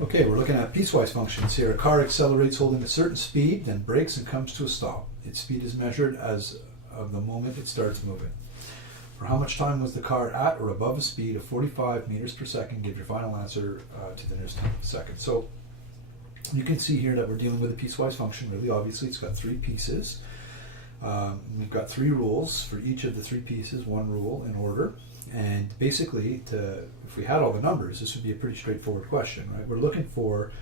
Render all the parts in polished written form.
Okay, we're looking at piecewise functions here. A car accelerates holding a certain speed, then brakes and comes to a stop. Its speed is measured as of the moment it starts moving. For how much time was the car at or above a speed of 45 meters per second? Give your final answer to the nearest second. So you can see here that we're dealing with a piecewise function. Really, obviously, it's got three pieces. We've got three rules for each of the three pieces, one rule in order. And basically, if we had all the numbers, this would be a pretty straightforward question, right? We're looking for,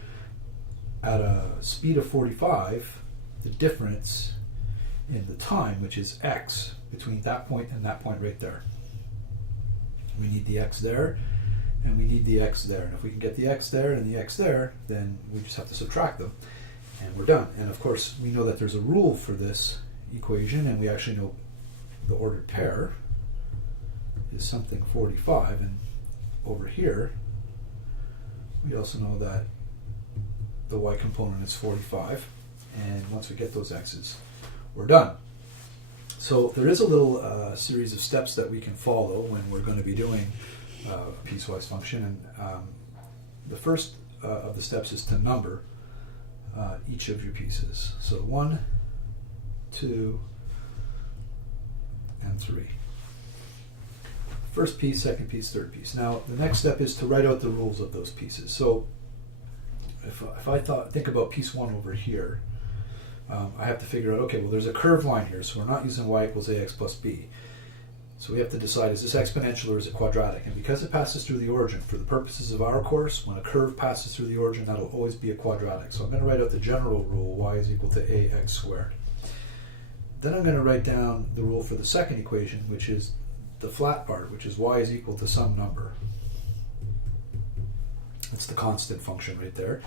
at a speed of 45, the difference in the time, which is x, between that point and that point right there. We need the x there, and we need the x there. And if we can get the x there and the x there, then we just have to subtract them, and we're done. And of course, we know that there's a rule for this equation, and we actually know the ordered pair is something 45, and over here we also know that the y component is 45, and once we get those x's, we're done. So there is a little series of steps that we can follow when we're going to be doing a piecewise function, and the first of the steps is to number each of your pieces. So 1, 2, and 3. First piece, second piece, third piece. Now the next step is to write out the rules of those pieces. So if I think about piece 1 over here, I have to figure out, okay, well, there's a curved line here, so we're not using y equals ax plus b. So we have to decide, is this exponential or is it quadratic? And because it passes through the origin, for the purposes of our course, when a curve passes through the origin, that'll always be a quadratic. So I'm going to write out the general rule, y is equal to ax squared. Then I'm going to write down the rule for the second equation, which is the flat part, which is y is equal to some number. That's the constant function right there.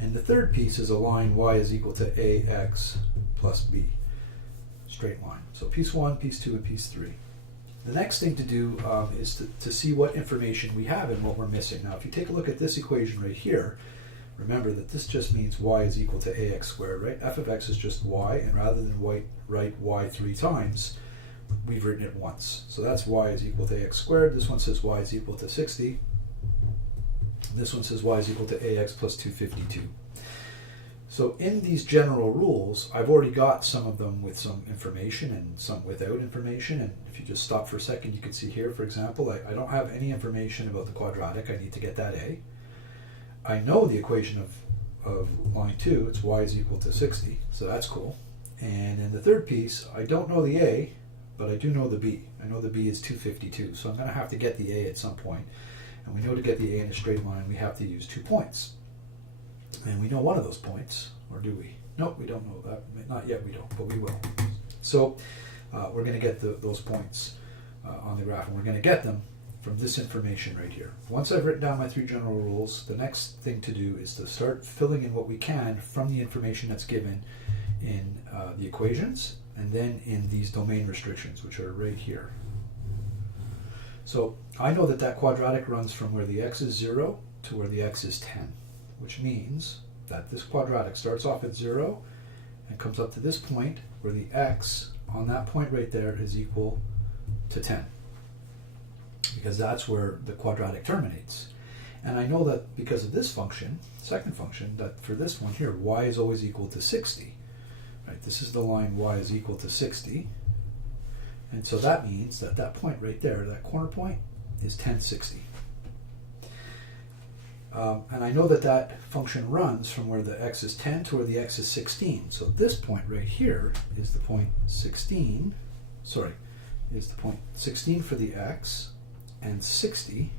And the third piece is a line y is equal to ax plus b. Straight line. So piece 1, piece 2, and piece 3. The next thing to do is to see what information we have and what we're missing. Now if you take a look at this equation right here, remember that this just means y is equal to ax squared, right? F of x is just y, and rather than write y 3 times, we've written it once. So that's y is equal to ax squared. This one says y is equal to 60. This one says y is equal to ax plus 252. So in these general rules, I've already got some of them with some information and some without information. And if you just stop for a second, you can see here, for example, I don't have any information about the quadratic. I need to get that a. I know the equation of line 2, it's y is equal to 60, so that's cool. And in the third piece, I don't know the a, but I do know the b. I know the b is 252, so I'm going to have to get the a at some point. And we know to get the a in a straight line, we have to use 2 points. And we know one of those points, or do we? Nope, we don't know that. Not yet, we don't, but we will. So we're going to get those points on the graph, and we're going to get them from this information right here. Once I've written down my 3 general rules, the next thing to do is to start filling in what we can from the information that's given in the equations, and then in these domain restrictions, which are right here. So I know that quadratic runs from where the x is 0 to where the x is 10, which means that this quadratic starts off at 0 and comes up to this point where the x on that point right there is equal to 10, because that's where the quadratic terminates. And I know that because of this function, second function, that for this one here, y is always equal to 60. Right? This is the line y is equal to 60. And so that means that that point right there, that corner point, is 1060. And I know that that function runs from where the x is 10 to where the x is 16. So this point right here is the point 16, is the point 16 for the x and 60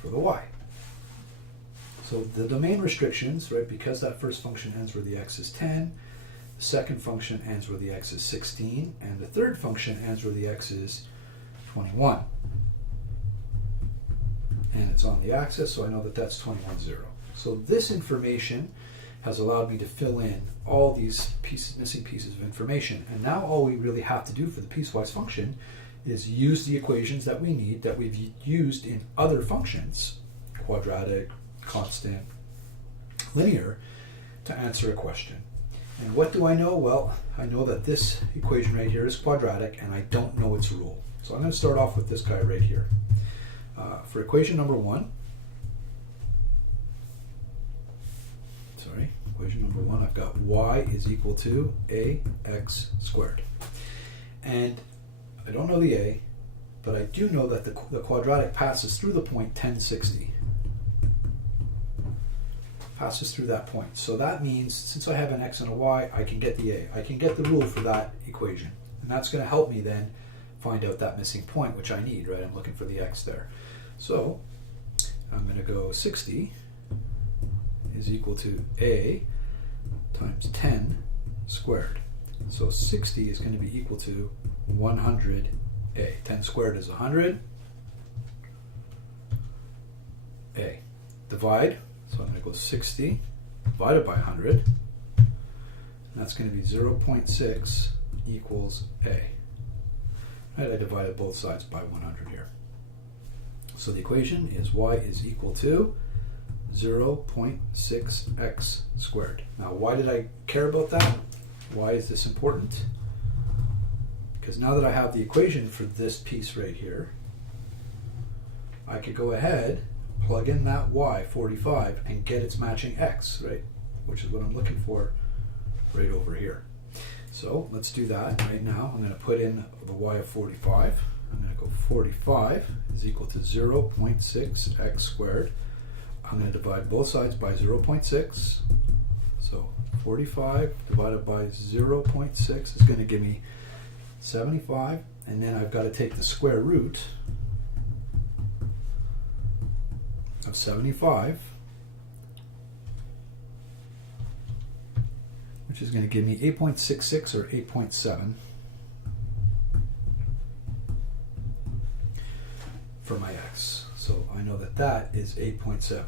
for the y. So the domain restrictions, right, because that first function ends where the x is 10, the second function ends where the x is 16, and the third function ends where the x is 21. And it's on the axis, so I know that that's 21, 0. So this information has allowed me to fill in all these missing pieces of information. And now all we really have to do for the piecewise function is use the equations that we need, that we've used in other functions, quadratic, constant, linear, to answer a question. And what do I know? Well, I know that this equation right here is quadratic, and I don't know its rule. So I'm going to start off with this guy right here. For equation number 1, equation number 1, I've got y is equal to ax squared. And I don't know the a, but I do know that the quadratic passes through the point 1060. Passes through that point. So that means, since I have an x and a y, I can get the a. I can get the rule for that equation. And that's going to help me then find out that missing point, which I need, right? I'm looking for the x there. So I'm going to go 60 is equal to a times 10 squared. So 60 is going to be equal to 100a. 10 squared is 100. A. Divide. So I'm going to go 60 divided by 100. And that's going to be 0.6 equals a. Right, I divided both sides by 100 here. So the equation is y is equal to 0.6x squared. Now, why did I care about that? Why is this important? Because now that I have the equation for this piece right here, I could go ahead, plug in that y, 45, and get its matching x, right? Which is what I'm looking for right over here. So let's do that right now. I'm going to put in the y of 45. I'm going to go 45 is equal to 0.6x squared. I'm going to divide both sides by 0.6. So 45 divided by 0.6 is going to give me 75. And then I've got to take the square root of 75, which is going to give me 8.66 or 8.7 for my x. So I know that that is 8.7,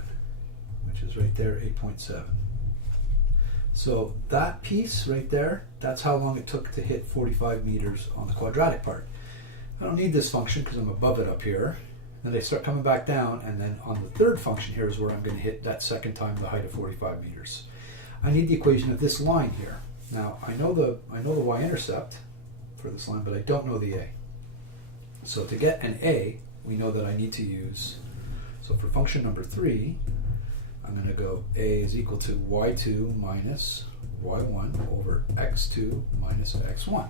which is right there, 8.7. So that piece right there, that's how long it took to hit 45 meters on the quadratic part. I don't need this function because I'm above it up here. Then I start coming back down, and then on the third function here is where I'm going to hit that second time the height of 45 meters. I need the equation of this line here. Now I know the y-intercept for this line, but I don't know the a. So to get an a, we know that I need to use, so for function number 3, I'm going to go a is equal to y2 minus y1 over x2 minus x1.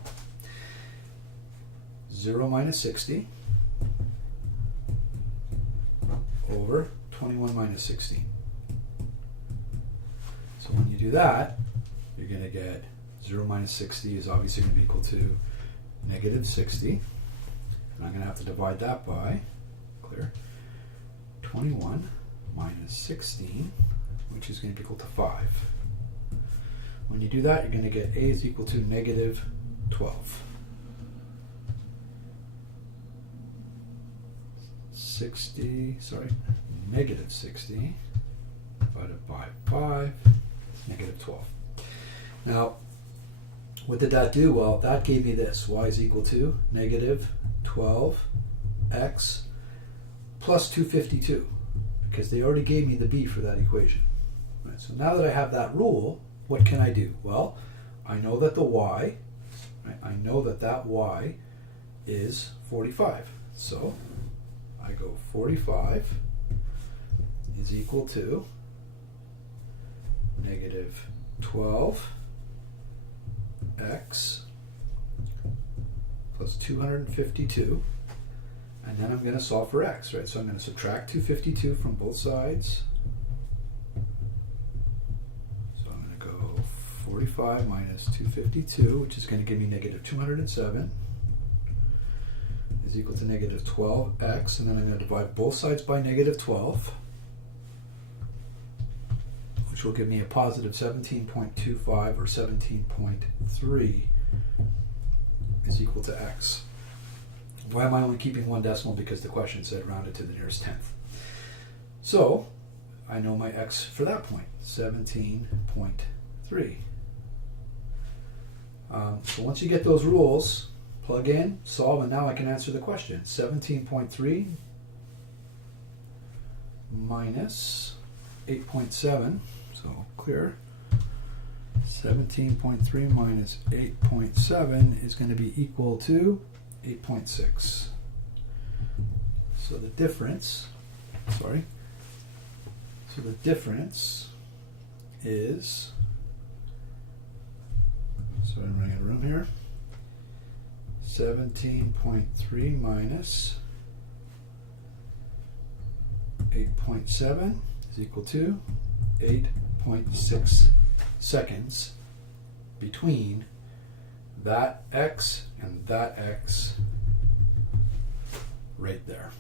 0 minus 60 over 21 minus 16. So when you do that, you're going to get 0 minus 60 is obviously going to be equal to negative 60. And I'm going to have to divide that by, clear, 21 minus 16, which is going to be equal to 5. When you do that, you're going to get a is equal to negative 12. 60 divided by 5 is negative 12. Now, what did that do? Well, that gave me this. Y is equal to negative 12x plus 252, because they already gave me the b for that equation. Right, so now that I have that rule, what can I do? Well, I know that the y, right, I know that that y is 45. So I go 45 is equal to negative 12x plus 252, and then I'm going to solve for x, right? So I'm going to subtract 252 from both sides. So I'm going to go 45 minus 252, which is going to give me negative 207. Is equal to negative 12x, and then I'm going to divide both sides by negative 12, which will give me a positive 17.25 or 17.3 is equal to x. Why am I only keeping one decimal? Because the question said rounded to the nearest tenth. So I know my x for that point, 17.3. So once you get those rules, plug in, solve, and now I can answer the question. 17.3 minus 8.7, so clear. 17.3 minus 8.7 is going to be equal to 8.6. So the difference, so the difference is So I'm running out of room here. 17.3 minus 8.7 is equal to 8.6 seconds between that x and that x right there.